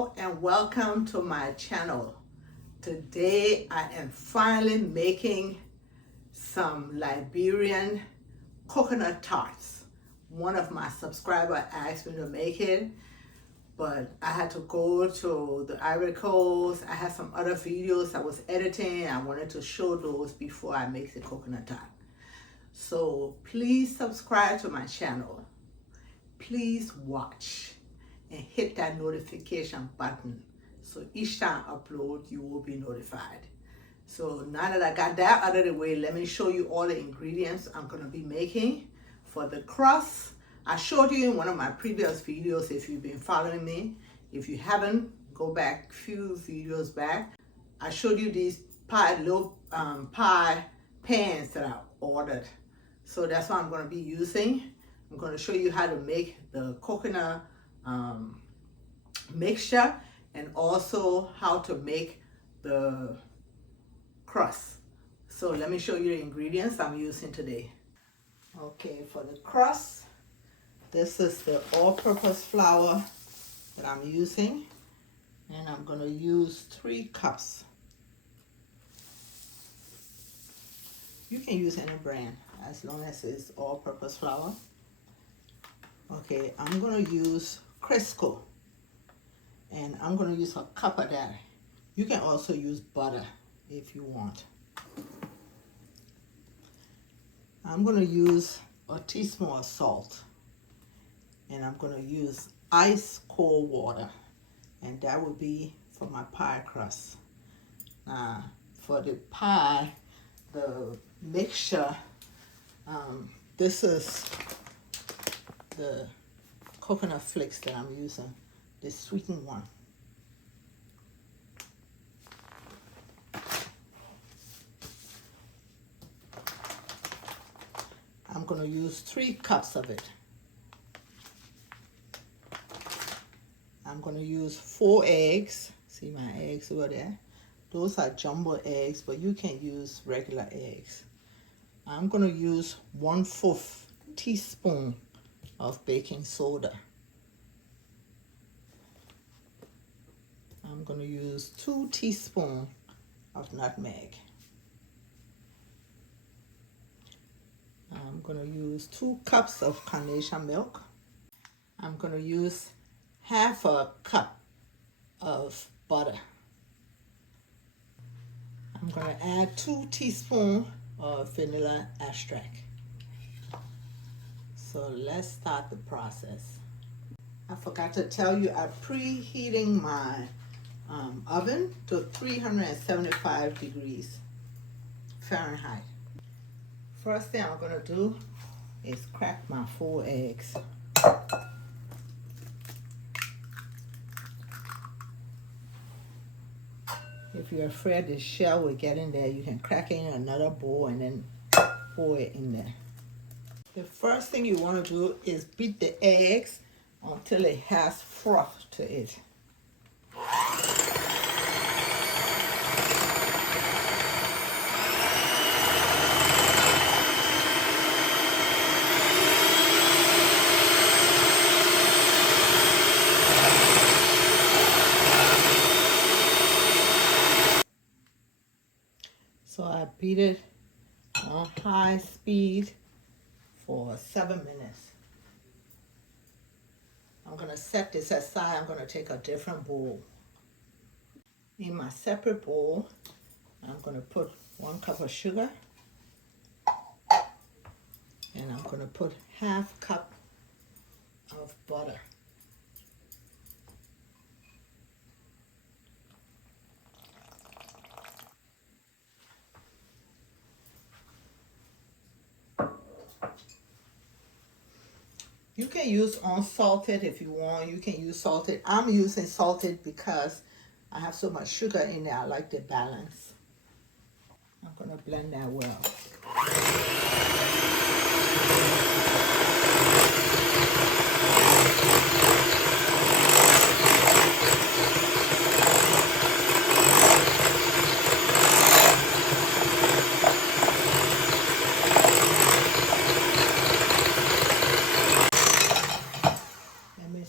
Hello and welcome to my channel. Today I am finally making some Liberian coconut tarts. One of my subscribers asked me to make it, but I had to go to the Ivory Coast. I had some other videos I was editing. I wanted to show those before I make the coconut tart. So please subscribe to my channel. Please watch and hit that notification button so each time I upload you will be notified. So now that I got that out of the way, let me show you all the ingredients I'm going to be making for the crust. I showed you in one of my previous videos if you've been following me. If you haven't, go back a few videos back. I showed you these little pie pans that I ordered. So that's what I'm going to be using. I'm going to show you how to make the coconut mixture and also how to make the crust. So let me show you the ingredients I'm using today. Okay, for the crust, this is the all-purpose flour that I'm using, and I'm going to use 3 cups. You can use any brand as long as it's all-purpose flour. Okay, I'm going to use Crisco, and I'm going to use a cup of that. You can also use butter if you want. I'm going to use a teaspoon of salt, and I'm going to use ice cold water, and that will be for my pie crust. Now, for the pie, the mixture, this is the coconut flakes that I'm using, the sweetened one. I'm going to use 3 cups of it. I'm going to use 4 eggs. See my eggs over there? Those are jumbo eggs, but you can use regular eggs. I'm going to use 1/4 teaspoon of baking soda. I'm going to use 2 teaspoons of nutmeg. I'm going to use 2 cups of carnation milk. I'm going to use 1/2 cup of butter. I'm going to add 2 teaspoons of vanilla extract. So let's start the process. I forgot to tell you, I'm preheating my oven to 375 degrees Fahrenheit. First thing I'm going to do is crack my 4 eggs. If you're afraid the shell will get in there, you can crack it in another bowl and then pour it in there. The first thing you want to do is beat the eggs until it has froth to it. So I beat it on high speed for 7 minutes. I'm going to set this aside. I'm going to take a different bowl. In my separate bowl, I'm going to put 1 cup of sugar, and I'm going to put 1/2 cup of butter. You can use unsalted if you want. You can use salted. I'm using salted because I have so much sugar in there. I like the balance. I'm going to blend that well.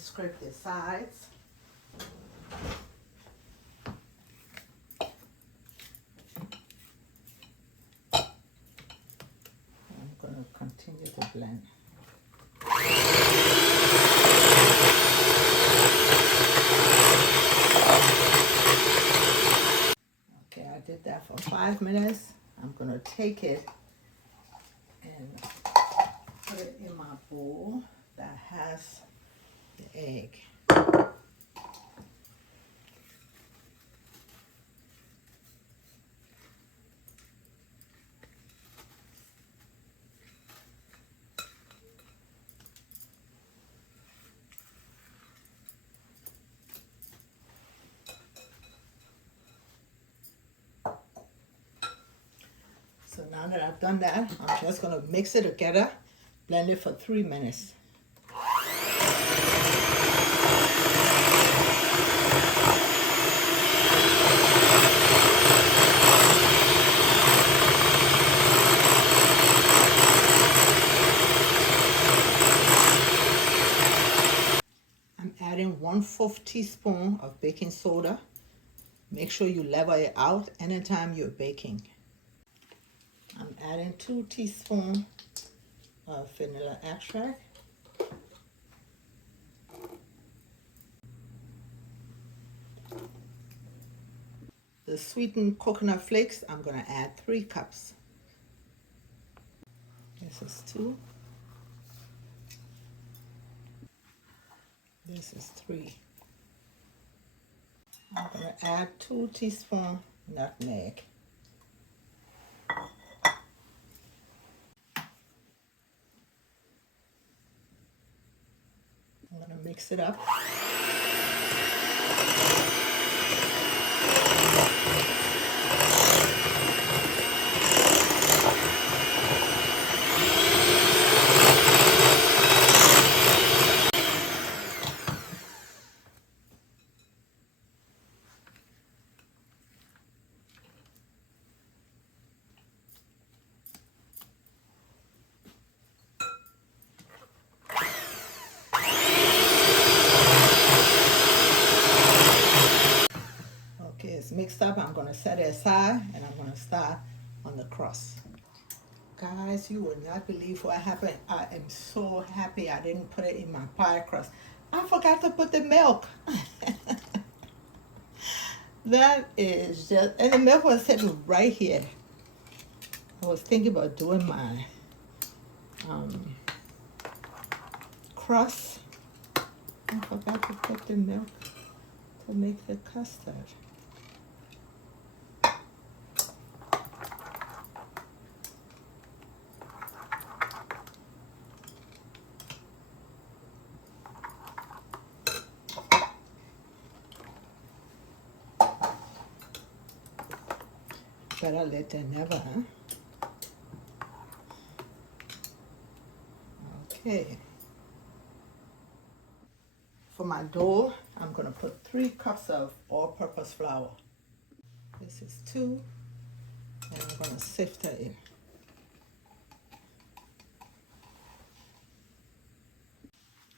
Scrape the sides. I'm going to continue to blend. Okay, I did that for 5 minutes. I'm going to take it and put it in my bowl that has the egg. So now that I've done that, I'm just going to mix it together, blend it for 3 minutes. I'm adding 1/4 teaspoon of baking soda. Make sure you level it out anytime you're baking. I'm adding 2 teaspoons of vanilla extract. The sweetened coconut flakes, I'm going to add 3 cups. This is 2. This is 3. I'm going to add 2 teaspoons nutmeg. I'm going to mix it up. It's mixed up. I'm going to set it aside and I'm going to start on the crust. Guys, you will not believe what happened. I am so happy I didn't put it in my pie crust. I forgot to put the milk. That is just, and the milk was sitting right here. I was thinking about doing my crust. I forgot to put the milk to make the custard. Better late than never, huh? Okay. For my dough, I'm going to put 3 cups of all-purpose flour. This is 2, and I'm going to sift it in.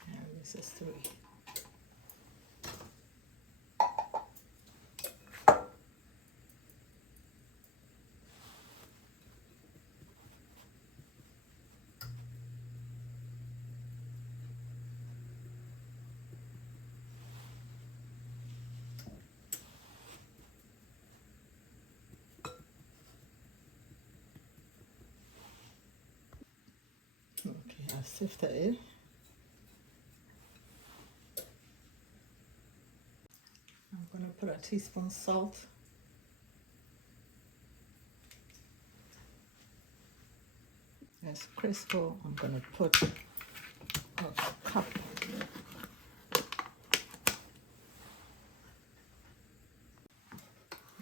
And this is 3. Okay, I sifted it. I'm going to put a teaspoon salt. That's Crisco. I'm going to put a cup.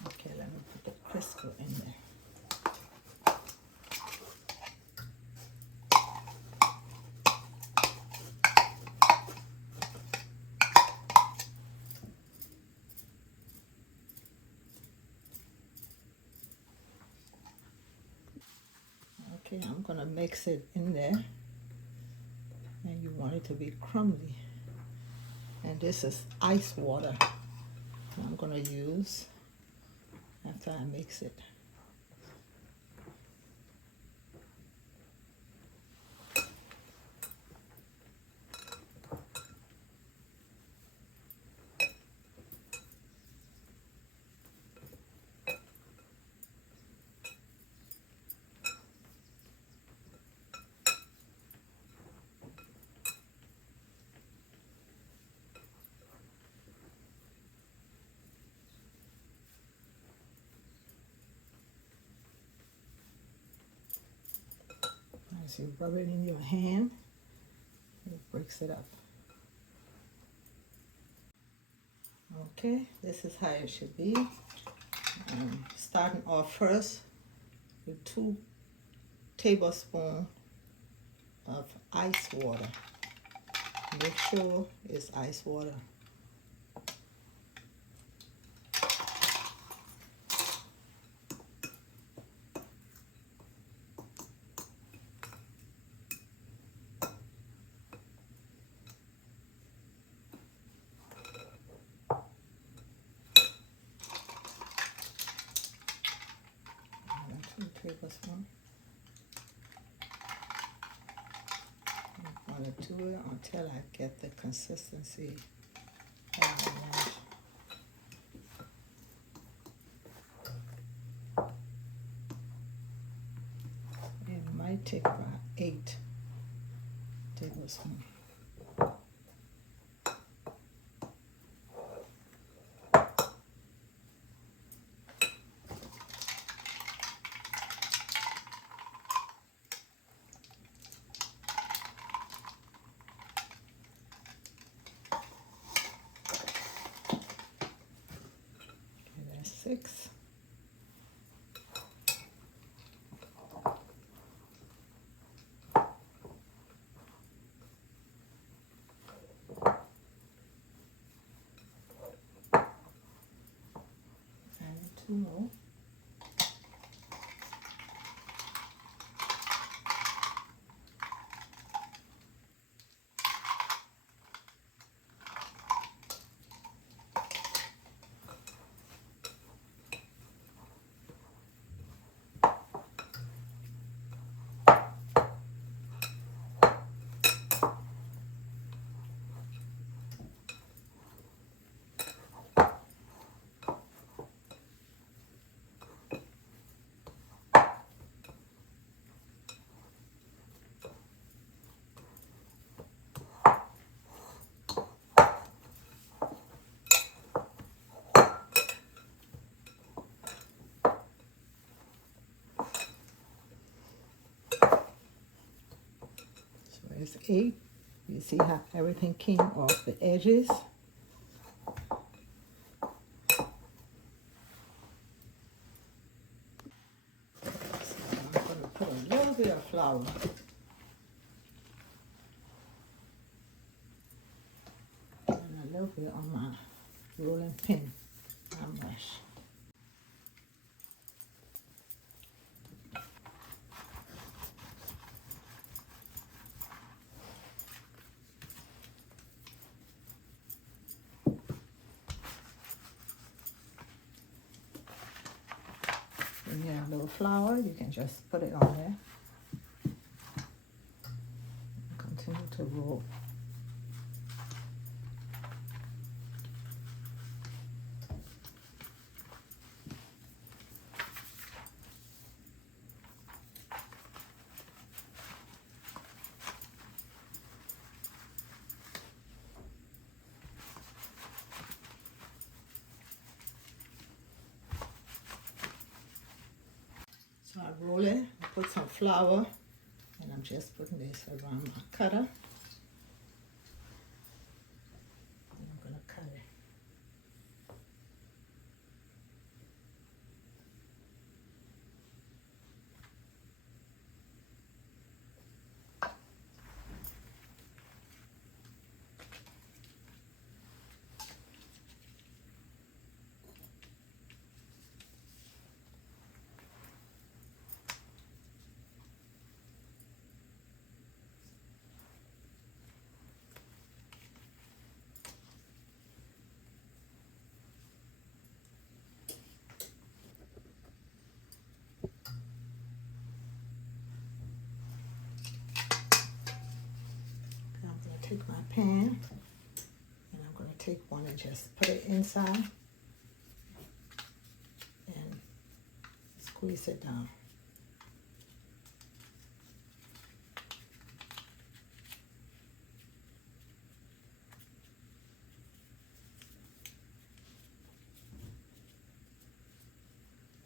Okay, let me put the Crisco in there. Okay, I'm going to mix it in there. And you want it to be crumbly. And this is ice water. I'm going to use after I mix it. As you rub it in your hand, it breaks it up. Okay, this is how it should be. Starting off first with 2 tablespoons of ice water. Make sure it's ice water. Tablespoon. I'm going to do it until I get the consistency that I want. It might take about 8 tablespoons. That's 6. And 2 more. It's 8. You see how everything came off the edges? So I'm going to put a little bit of flour. And a little bit on my rolling pin. I'm mash. When you have a little flour, you can just put it on there. Continue to roll. So I roll it, put some flour, and I'm just putting this around my cutter. And I'm going to cut it. take my pan and I'm going to take one and just put it inside and squeeze it down.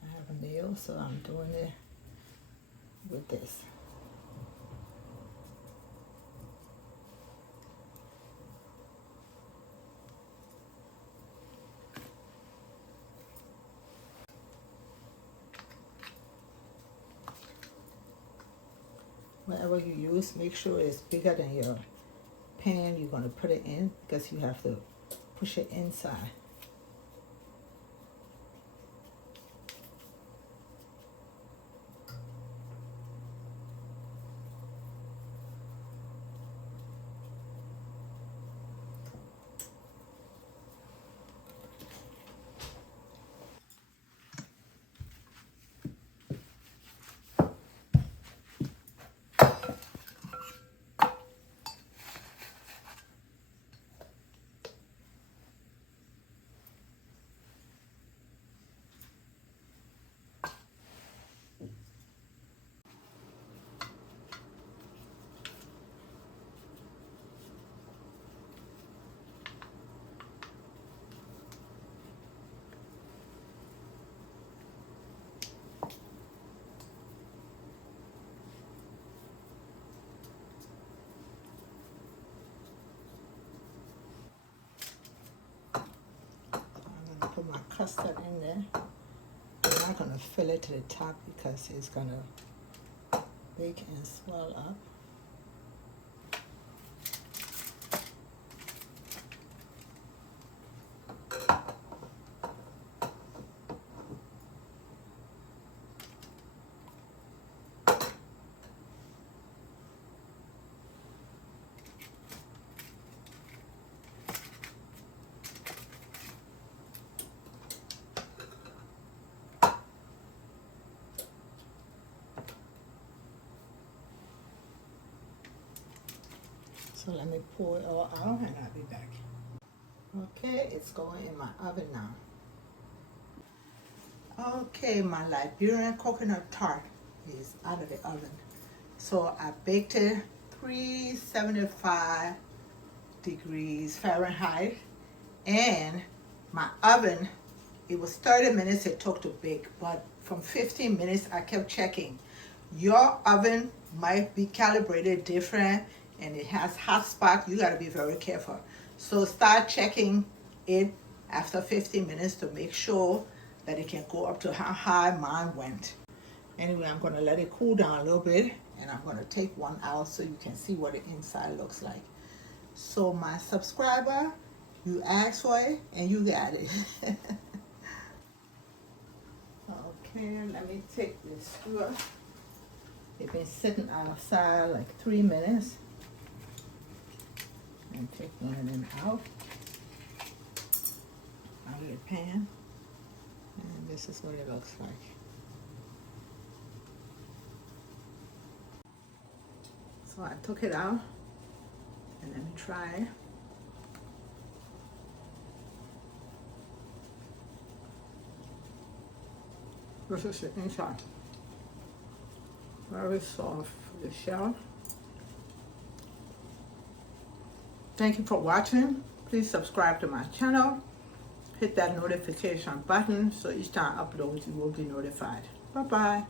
I have a nail, so I'm doing it with this. Whatever you use, make sure it's bigger than your pan you're going to put it in, because you have to push it inside. Put my custard in there. I'm not going to fill it to the top because it's going to bake and swell up. So let me pour it all out and I'll be back. Okay, it's going in my oven now. Okay, my Liberian coconut tart is out of the oven. So I baked it 375 degrees Fahrenheit, and my oven, it was 30 minutes it took to bake, but from 15 minutes I kept checking. Your oven might be calibrated different and it has hot spot. You got to be very careful. So start checking it after 15 minutes to make sure that it can go up to how high mine went. Anyway, I'm going to let it cool down a little bit and I'm going to take one out so you can see what the inside looks like. So my subscriber, you asked for it and you got it. Okay, let me take this skewer. It's been sitting outside like 3 minutes. And take one of them out of the pan. And this is what it looks like. So I took it out and let me try. This is the inside. Very soft, the shell. Thank you for watching. Please subscribe to my channel. Hit that notification button so each time I upload you will be notified. Bye-bye.